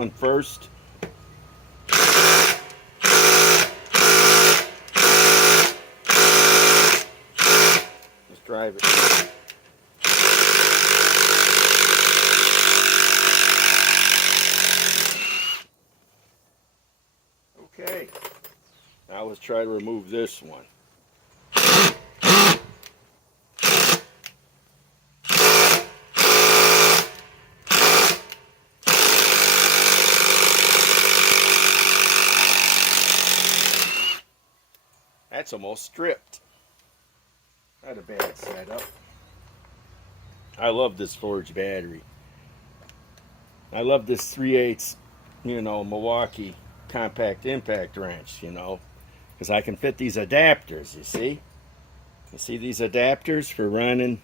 one first. Let's drive it. Okay, now let's try to remove this one. That's almost stripped. Not a bad setup. I love this forged battery. I love this 3/8, Milwaukee compact impact wrench, because I can fit these adapters, you see? You see these adapters for running